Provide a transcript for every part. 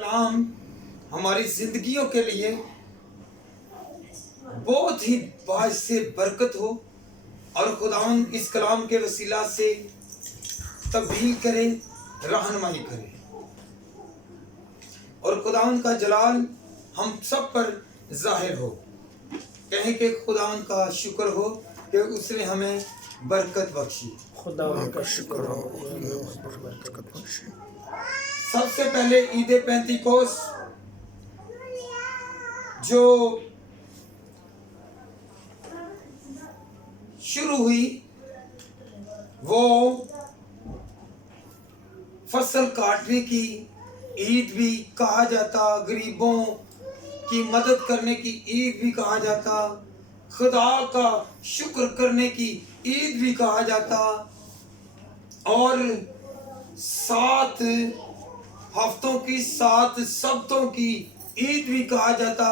कलाम हमारी जिंदगियों के लिए बहुत ही बाज से बरकत हो और खुदावन इस कलाम के वसीला से तब्दील करे, रहनुमाई करे और खुदावन का जलाल हम सब पर जाहिर हो। कहें कि खुदावन का शुक्र हो कि उसने हमें बरकत बख्शी। खुदावन का शुक्र हो बरकत बख्शी। सबसे पहले ईद पेंतीकोस जो शुरू हुई वो फसल काटने की ईद भी कहा जाता, गरीबों की मदद करने की ईद भी कहा जाता, खुदा का शुक्र करने की ईद भी कहा जाता और 7 हफ्तों की 7 सब्तों की ईद भी कहा जाता,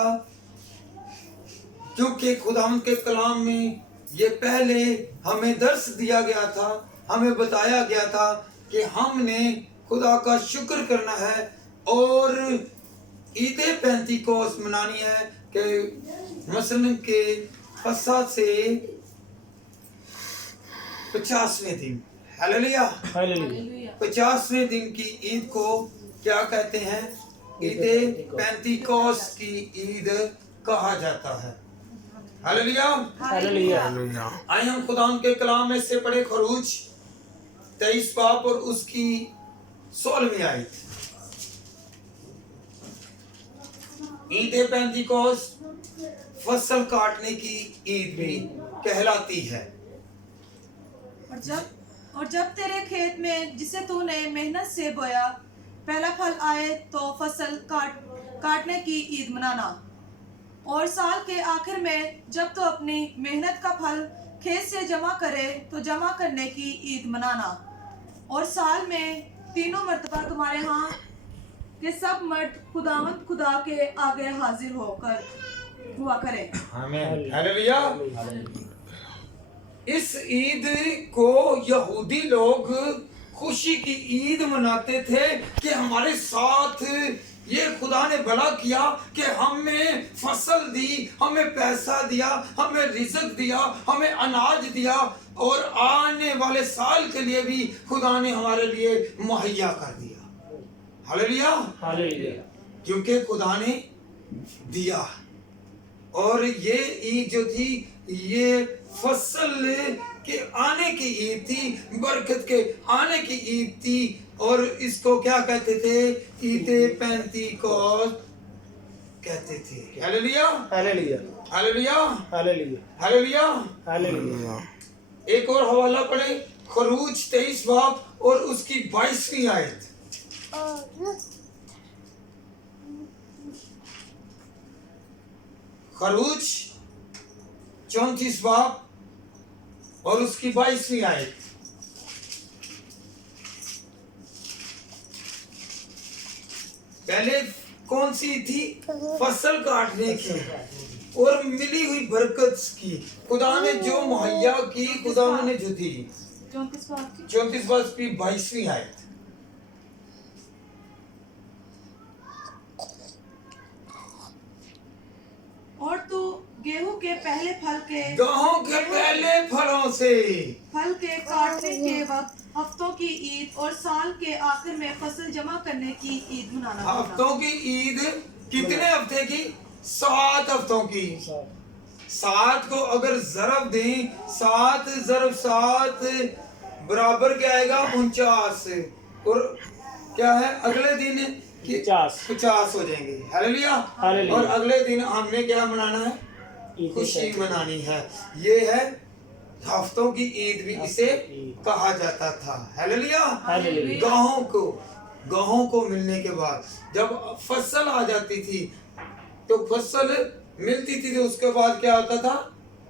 क्योंकि खुदावंद के कलाम में ये पहले हमें दर्श दिया गया था, हमें बताया गया था कि हमने खुदा का शुक्र करना है और ईद पेंतीकोस मनानी है कि मसलन के फसा से 50वें दिन, हालेलुया, 50वें दिन की ईद को क्या कहते हैं? ईद पेंतीकोस की ईद कहा जाता है। Hallelujah, hallelujah. आइए हम खुदा के कलाम में से पढ़े खरूज 23 बाब और उसकी 16वीं आयत। ईद पेंतीकोस फसल काटने की ईद भी कहलाती है। और जब तेरे खेत में जिसे तूने मेहनत से बोया पहला फल आए तो फसल काटने की ईद मनाना, और साल के आखिर में जब तू अपनी मेहनत का फल खेत से जमा करे तो जमा करने की ईद मनाना, और साल में 3 मर्तबा तुम्हारे यहाँ के सब मर्द खुदावंद खुदा के आगे हाजिर होकर हुआ करे। आमीन, हालेलुया। इस ईद को यहूदी लोग खुशी की ईद मनाते थे कि हमारे साथ ये खुदा ने भला किया कि हमें फसल दी, हमें पैसा दिया, हमें रिज़्क दिया, हमें अनाज दिया और आने वाले साल के लिए भी खुदा ने हमारे लिए मुहैया कर दिया। हालेलुया, हालेलुया, क्योंकि खुदा ने दिया। और ये ईद जो थी ये फसल के आने की ईद थी, बरकत के आने की ईद थी, और इसको क्या कहते थे? ईद पेंतीकोस कहते थे। Hallelujah, hallelujah, hallelujah, hallelujah, hallelujah, hallelujah. एक और हवाला पढ़े, खरूज 23 बाब और उसकी 22वीं आयत। खरूज 34 बाब और उसकी 22वीं आयत। पहले कौन सी थी? फसल काटने की और मिली हुई बरकत की, खुदा ने जो मुहैया की, खुदा ने जो दी। 34 बाब की 22वीं आयत। और तू गेहूं के पहले फलों से फल के काटने के वक्त हफ्तों की ईद और साल के आखिर में फसल जमा करने की ईद मनाना। हफ्तों की ईद कितने हफ्ते की? 7 हफ्तों की। 7 को अगर जरब दें, 7 × 7 बराबर क्या आएगा? 49। और क्या है? अगले दिन 50 हो जाएंगे। हालेलुया, और अगले दिन हमने क्या मनाना है? खुशी मनानी है। ये है हफ्तों की ईद भी इसे कहा जाता था। हालेलुया, गेहूं को मिलने के बाद जब फसल आ जाती थी तो फसल मिलती थी तो उसके बाद क्या होता था?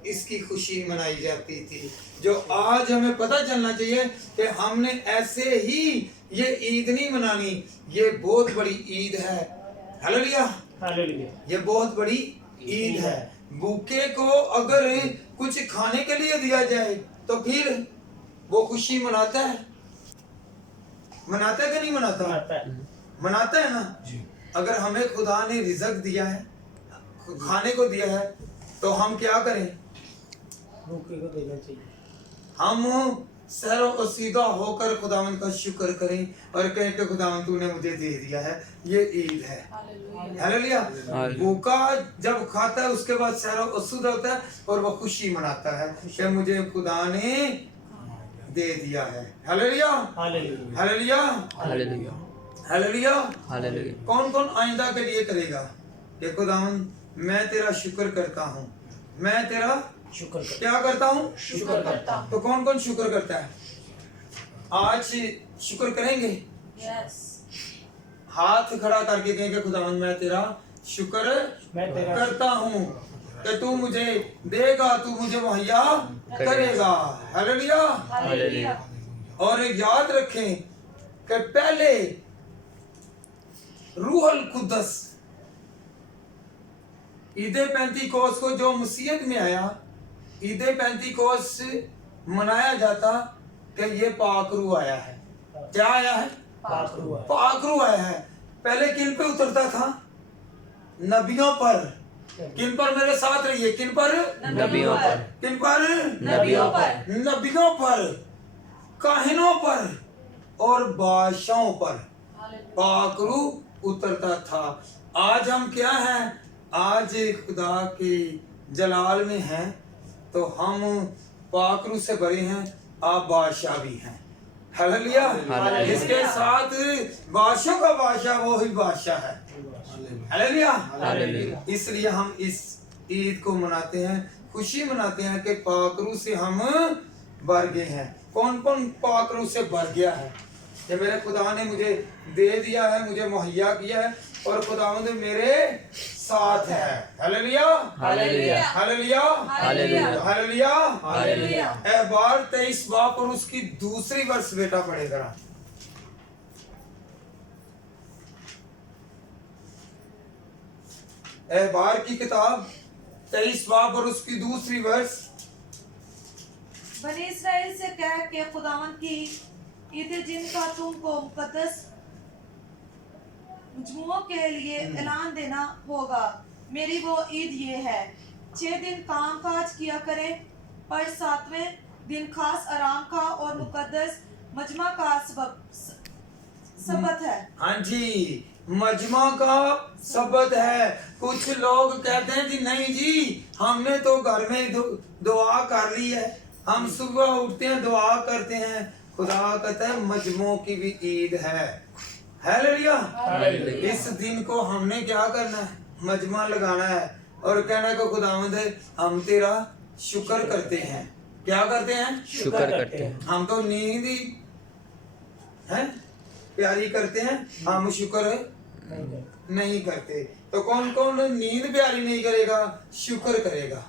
इसकी खुशी मनाई जाती थी। जो आज हमें पता चलना चाहिए कि हमने ऐसे ही ये ईद नहीं मनानी, ये बहुत बड़ी ईद है। हालेलुया, हालेलुया, ये बहुत बड़ी ईद है। भूखे को अगर कुछ खाने के लिए दिया जाए तो फिर वो खुशी मनाता है कि नहीं मनाता? मनाता है ना जी। अगर हमें खुदा ने रिज़्क दिया है, खाने को दिया है, तो हम क्या करें? भूखे को देना चाहिए। हम सैरो सीधा होकर खुदावंद का शुक्र करें और कहें कि खुदावंद तूने मुझे दे दिया है, ये ईद है। हालेलुया। भूखा जब खाता है उसके बाद सैरो सीधा होता है और वो खुशी मनाता है कि मुझे खुदा ने दे दिया है। Hallelujah, hallelujah, hallelujah, hallelujah, hallelujah. Hallelujah. कौन कौन आइंदा के लिए करेगा कि खुदावंद मैं तेरा शुक्र करता हूँ, मैं तेरा शुक्र कर, क्या करता हूँ? शुक्र करता। तो कौन कौन शुक्र करता है? आज शुक्र करेंगे? यस। हाथ खड़ा करके कहेंगे खुदावंद मैं तेरा शुक्र मैं तेरा करता हूँ कि तू मुझे देगा, तू मुझे मुहैया करेगा। हालेलुया। हालेलुया। और याद रखें कि पहले रूहुल कुद्दस ईद पेंतीकोस को जो मसीहत में आया, ईद पेंतीकोस मनाया जाता कि ये पाकरू आया है। क्या आया है? पाकरू है। पाकरू आया है। पहले किन पे उतरता था? नबियों पर। किन पर? मेरे साथ रहिए, किन पर? नबियों पर। किन पर? नबियों पर। नबियों पर, काहिनों पर और बादशाहों पर पाकरू उतरता था। आज हम क्या हैं? आज खुदा के जलाल में हैं, तो हम पाकरू से भरे हैं, आप बादशाह भी हैं। हालेलुया। हालेलुया। इसके साथ बादशाह का बादशाह वो ही बादशाह है। हालेलुया। हालेलुया। इसलिए हम इस ईद को मनाते हैं, खुशी मनाते हैं कि पाकरू से हम भर गए हैं। कौन कौन पाकरू से भर गया है? कि मेरे खुदा ने मुझे दे दिया है, मुझे मुहैया किया है और खुदावंद मेरे साथ है। Hallelujah, hallelujah. Hallelujah, hallelujah. Hallelujah. Hallelujah. एहबार 23 बाब और उसकी दूसरी वर्ष बेटा पढ़ेगा। एहबार की किताब 23 बाब और उसकी दूसरी वर्ष। बनी इस्राएल से कह के खुदावन की ईद जिनका तुमको मुकद्दस मजमुओं के लिए ऐलान देना होगा। मेरी वो ईद ये है, 6 दिन काम काज किया करें, पर 7वें दिन खास आराम का और मुकद्दस मजमा का सबत है। हाँ जी, मजमा का सबत है। कुछ लोग कहते हैं जी नहीं जी, हमने तो घर में दुआ कर ली है, हम सुबह उठते हैं दुआ करते हैं। खुदा कहता है मजमों की भी ईद है। हालेलुया। हालेलुया। इस दिन को हमने क्या करना है? मजमा लगाना है और कहना है कि खुदावंद हम तेरा शुक्र करते हैं। क्या करते हैं? शुक्र करते हैं। हम तो नींद ही है प्यारी करते हैं, हम शुक्र नहीं करते। तो कौन कौन नींद प्यारी नहीं करेगा? शुक्र करेगा।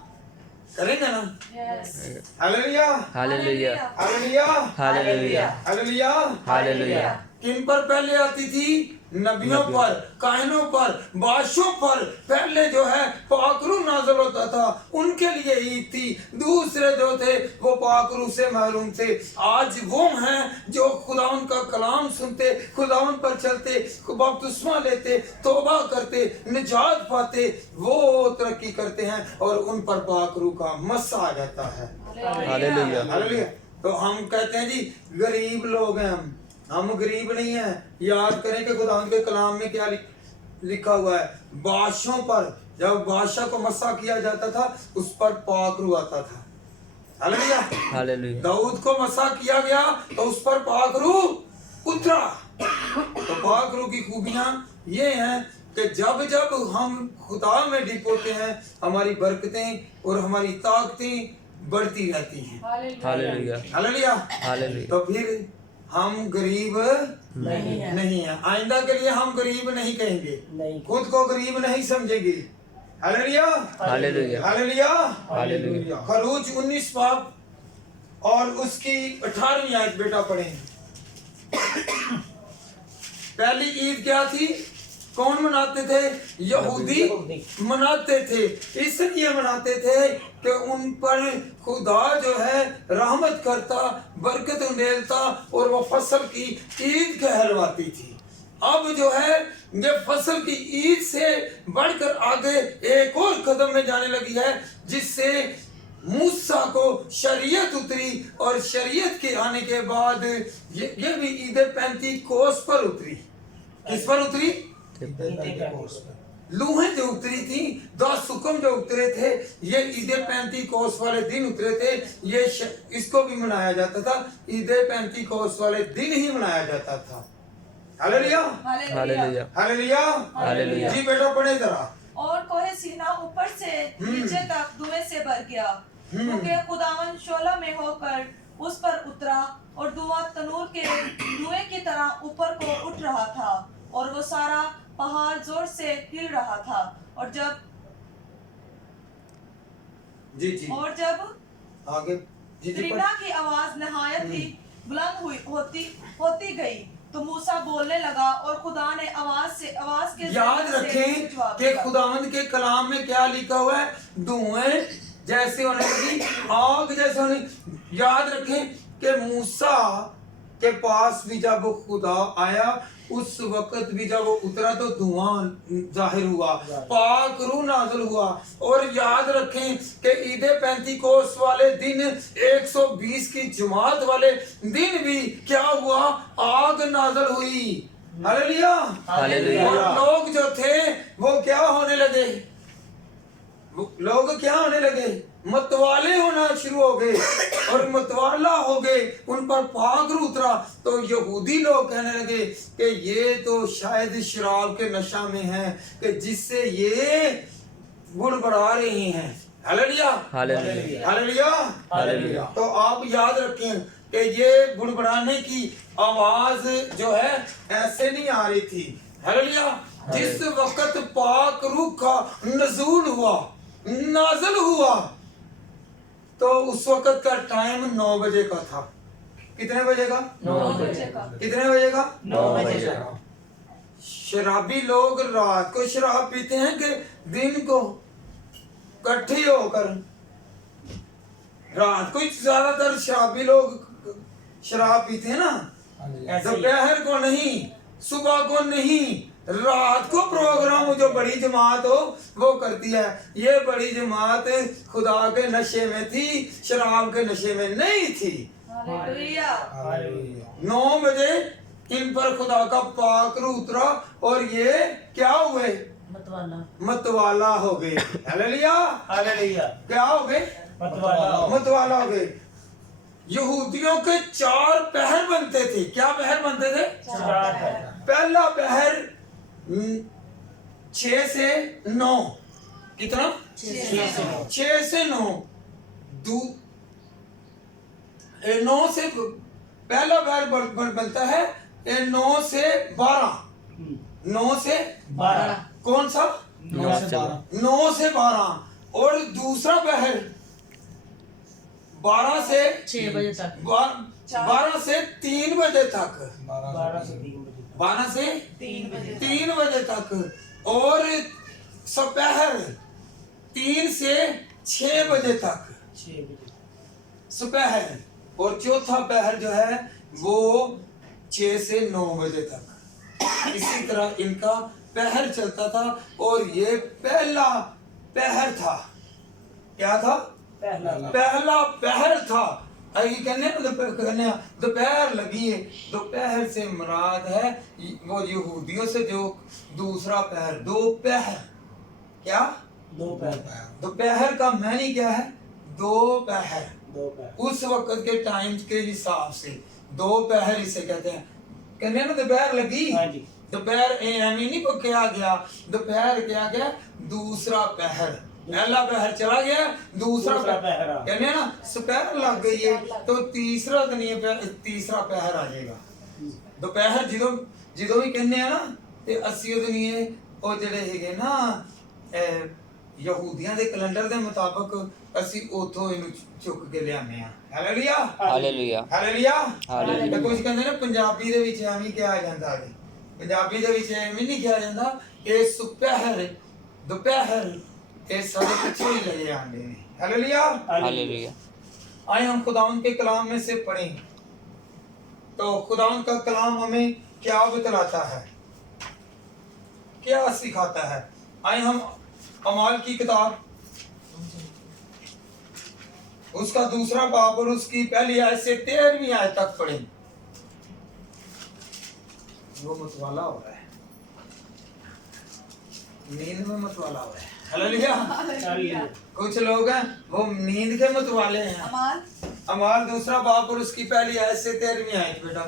करेगा ना? Yes. Hallelujah, hallelujah. Hallelujah, hallelujah. Hallelujah. Hallelujah. किन पर पहले आती थी? नबियों पर, काहिनों पर, बादशाहों पर पहले जो है पाकरू नाज़िल होता था, उनके लिए ईद थी। दूसरे जो थे वो पाकरू से महरूम थे। आज वो हैं जो खुदावन का कलाम सुनते, खुदावन पर चलते, बपतिस्मा लेते, तौबा करते, निजात पाते, वो तरक्की करते हैं और उन पर पाकरू का मस्सा आ जाता है। हालेलुया। हालेलुया। तो हम कहते हैं जी गरीब लोग हैं, हम गरीब नहीं हैं। याद करें कि खुदावंद के कलाम में क्या लिखा हुआ है? बादशाहों पर जब बादशाह को मस्सा किया जाता था उस पर पाकरू आता था। हालेलुया। हालेलुया। दाऊद को मस्सा किया गया तो उस पर पाकरू उतरा। तो पाकरू की खूबियां ये हैं कि जब जब हम खुदा में डिप होते हैं, हमारी बरकतें और हमारी ताकतें बढ़ती रहती हैं। हालेलुया। हालेलुया। हालेलुया। तो फिर हम गरीब नहीं है। आइंदा के लिए हम गरीब नहीं कहेंगे, नहीं। खुद को गरीब नहीं समझेंगे। Hallelujah, hallelujah. हालेलुया। हालेलुया। खरूज 19 बाब और उसकी 18वीं आयत बेटा पढ़ें। पहली ईद क्या थी? कौन मनाते थे? यहूदी मनाते थे। इसलिए मनाते थे कि उन पर खुदा जो है रहमत करता, बरकत उंडेलता और वो फसल की ईद कहलवाती थी। अब जो है ये फसल की ईद से बढ़कर आगे एक और कदम में जाने लगी है, जिससे मूसा को शरीयत उतरी और शरीयत के आने के बाद ये भी ईद पेंतीकोस्त पर उतरी। किस पर उतरी? लूहें जो उतरी थी, 10 हुक्म जो उतरे थे, ये ईद पेंतीकोस्त वाले दिन उतरे थे। ये इसको भी मनाया जाता था, ईद पेंतीकोस्त वाले दिन ही मनाया जाता था। Hallelujah hallelujah. Hallelujah hallelujah. जी बेटा पढ़े जरा। और कोहे सीना ऊपर से नीचे तक धुएं से भर गया, क्योंकि खुदावन शोला में होकर उस पर उतरा और धुआं तनूर के धुएं की तरह ऊपर को उठ रहा था, और वो सारा पहाड़ जोर से हिल रहा था। और जब आगे त्रिना की आवाज नहायत ही बुलंद होती गई, तो मूसा बोलने लगा और खुदा ने आवाज के याद जरिए से रखें जवाब कि दिया। खुदावंद के कलाम में क्या लिखा हुआ है? धुएं जैसे होने लगी, आग जैसे होने। याद रखें कि मूसा के पास भी जब खुदा आया, उस वक्त भी जब वो उतरा तो धुआं जाहिर हुआ, पाक रूह नाज़िल हुआ। और याद रखें कि ईद पेंतीकोस्त वाले दिन 120 की जमात वाले दिन भी क्या हुआ? आग नाज़िल हुई। Hallelujah hallelujah. और लोग जो थे वो क्या होने लगे? लोग क्या होने लगे? मतवाले होना शुरू हो गए और मतवाला हो गए, उन पर पाक रूह उतरा। तो यहूदी लोग कहने लगे कि ये तो शायद शराब के नशा में है, कि जिससे ये बुड़बड़ा रहे हैं। Hallelujah hallelujah. Hallelujah hallelujah. तो आप याद रखें कि ये बुड़बड़ाने की आवाज जो है ऐसे नहीं आ रही थी। हालेलुया। जिस वक्त पाक रूह का नज़ूल हुआ, नाज़िल हुआ, तो उस वक्त का टाइम 9 बजे का था। कितने बजे का? 9 बजे का। कितने बजे का? 9 बजे का। शराबी लोग रात को शराब पीते हैं कि दिन को इकट्ठे होकर? रात को ज्यादातर शराबी लोग शराब पीते हैं ना, दोपहर को नहीं, सुबह को नहीं, रात को प्रोग्राम जो बड़ी जमात हो वो करती है। ये बड़ी जमात खुदा के नशे में थी, शराब के नशे में नहीं थी। हालेलुया। 9 बजे इन पर खुदा का पाक रूह उतरा और ये क्या हुए? मतवाला हो गए। Hallelujah hallelujah. क्या हो गए? मतवाला हो गए। यहूदियों के 4 पहर बनते थे। क्या पहर बनते थे? 4 है। पहला पहर 6 से 9। कितना? 6 से 9। 9 से पहला पहर बनता है 9 से 12। 9 से 12। कौन सा? 9 से 12। 9 से 12। और दूसरा पहर 12 से 6 बजे तक। 12 से 3 बजे तक। 12 से 3 बजे। 12 से 3 बजे तक। और दोपहर 3 से 6 बजे तक 6 बजे। दोपहर। और चौथा पहर जो है वो 6 से 9 बजे तक। इसी तरह इनका पहर चलता था। और ये पहला पहर था। क्या था? पहला पहर था। दोपहर लगी है। दोपहर से मुराद है वो यहूदियों से जो दूसरा पहर, दोपहर। क्या? दोपहर का मानी क्या है? दोपहर। उस वक्त के टाइम के हिसाब से दोपहर इसे कहते हैं। कहने ना दोपहर लगी। हाँ जी। दोपहर नहीं को क्या गया? दोपहर क्या गया? दूसरा पहर। पहला पहर चला गया, दूसरा पहर। कहने ना दोपहर लग गई है तो तीसरा तीसरा पहर आ जाएगा। दोपहर ਜਦੋਂ ਵੀ ਕਹਿੰਦੇ ਆ ਨਾ ਤੇ ਅਸੀਂ ਉਹਦੇ ਲਈ ਉਹ ਜਿਹੜੇ ਹੈਗੇ ਨਾ ਯਹੂਦੀਆਂ ਦੇ ਕੈਲੰਡਰ ਦੇ ਮੁਤਾਬਕ ਅਸੀਂ ਉਥੋਂ ਇਹਨੂੰ ਚੁੱਕ ਕੇ ਲਿਆਉਂਦੇ ਆ। Hallelujah hallelujah hallelujah. ਹਾਲੇਲੂਇਆ। ਤੇ ਕੁਝ ਕਹਿੰਦੇ ਨੇ ਪੰਜਾਬੀ ਦੇ ਵਿੱਚ ਐਵੇਂ ਕਿਹਾ ਜਾਂਦਾ ਹੈ। ਪੰਜਾਬੀ ਦੇ ਵਿੱਚ ਐਵੇਂ ਨਹੀਂ ਕਿਹਾ ਜਾਂਦਾ। ਇਹ ਸੁਪਹਿਰ दोपहर ये सारे पीछे ही लगे आंडे ने। Hallelujah hallelujah. आए हम खुदावंद के कलाम में से पढ़ें तो खुदावंद का कलाम हमें क्या बतलाता है। क्या सिखाता है। आए हम अमाल की किताब उसका 2 बाब और उसकी पहली आयत से 13वीं आयत तक पढ़ें। वो मतवाला हो रहा है, नींद में मतवाला हो रहा है। हालेलुया। कुछ लोग हैं वो नींद के मतवाले हैं। अमाल 2 बाब और उसकी पहली आयत से 13वीं आयत बेटा।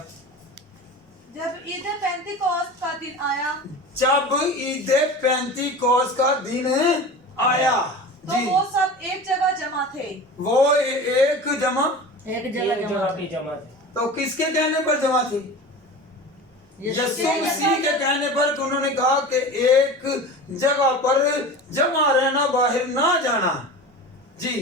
जब ईद पेंतिकोस्त का दिन आया, जब ईद पेंतिकोस्त का दिन आया तो जी, वो सब एक जगह जमा थे। वो एक जमा, एक जगह की जमा थे। तो किसके कहने पर जमा थी? यीशु मसीह के कहने पर कि उन्होंने कहा कि एक जगह पर जमा रहना, बाहर ना जाना जी।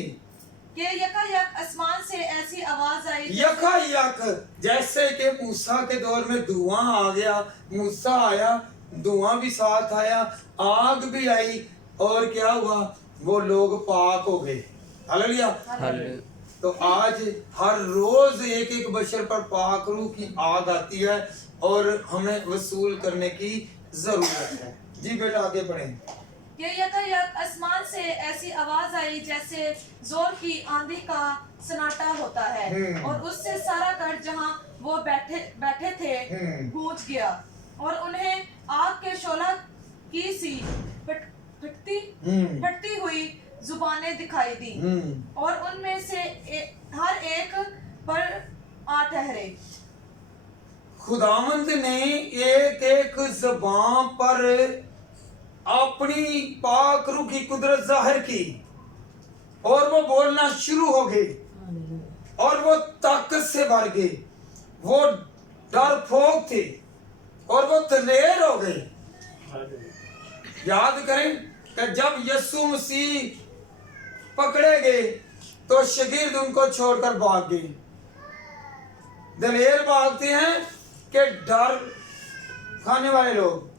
कि यकायक आसमान से ऐसी आवाज आई यकायक, जैसे कि मूसा के दौर में धुआं आ गया, मूसा आया, धुआं भी साथ आया, आग भी आई, और क्या हुआ? वो लोग पाक हो गए। हालेलुया। तो आज हर रोज एक एक बशर पर पाक रूह की आग आती है और हमें वसूल करने की जरूरत है। जी बेटा आगे बढ़ें। कि यकायक आसमान से ऐसी आवाज आई जैसे जोर की आंधी का सन्नाटा होता है, और उससे सारा घर जहां वो बैठे थे गूंज गया, और उन्हें आग के शोला की सी फटती हुई जुबानें दिखाई दी, और उनमें से हर एक पर आ ठहरे। खुदावंद ने एक एक ज़बान पर अपनी पाक रूह की कुदरत जाहिर की, और वो बोलना शुरू हो गए, और वो ताकत से भर गए, वो डरपोक थे, और वो दलेर हो गए। याद करें कि जब यीशु मसीह पकड़े गए तो शागिर्द उनको छोड़कर भाग गए। दलेर भागते हैं कि डर खाने वाले लोग,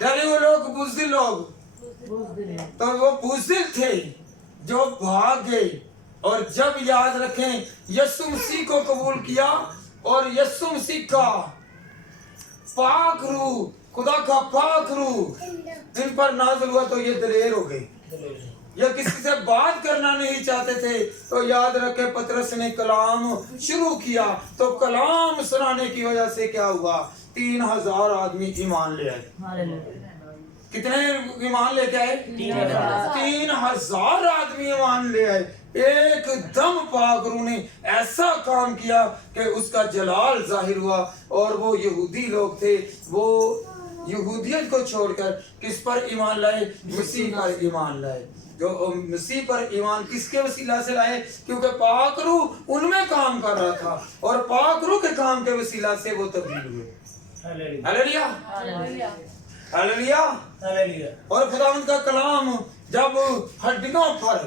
डरे हुए लोग, बुज़दिल लोग, तो वो बुज़दिल थे जो भाग गए। और जब याद रखें यीशु मसीह को कबूल किया और यीशु मसीह का पाक रूह, खुदा का पाक रूह इन पर नाज़िल हुआ, तो ये दलेर हो गए। या किसी से बात करना नहीं चाहते थे, तो याद रखे पतरस ने कलाम शुरू किया, तो कलाम सुनाने की वजह से क्या हुआ? 3000 आदमी ईमान ले आए। कितने ईमान लेके आए? 3000 आदमी ईमान ले आए। एकदम पाक रूह ने ऐसा काम किया कि उसका जलाल जाहिर हुआ, और वो यहूदी लोग थे, वो यहूदियत को छोड़कर किस पर ईमान लाए? मसीह पर ईमान लाए। जो मसीह पर ईमान किसके वसीला से लाए? क्योंकि पाक रूह उनमें काम कर रहा था, और पाक रूह के काम के वसीला से वो तब्दील हुए। Hallelujah, hallelujah. और खुदावंद का कलाम जब हड्डियों पर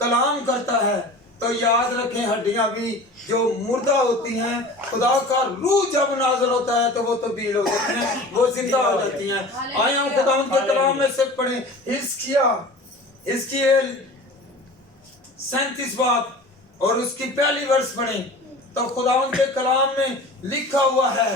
कलाम करता है, तो याद रखें हड्डियां भी जो मुर्दा होती हैं, खुदा का रूह जब नाज़िल होता है तो वो तब्दील हो जाती हैं, वो जिंदा हो जाती हैं। आए हम खुदावंद के कलाम में से पढ़ें हिजकिय्याह 37 बाब और उसकी पहली वर्ष पढ़ें, तो खुदावंद के कलाम में लिखा हुआ है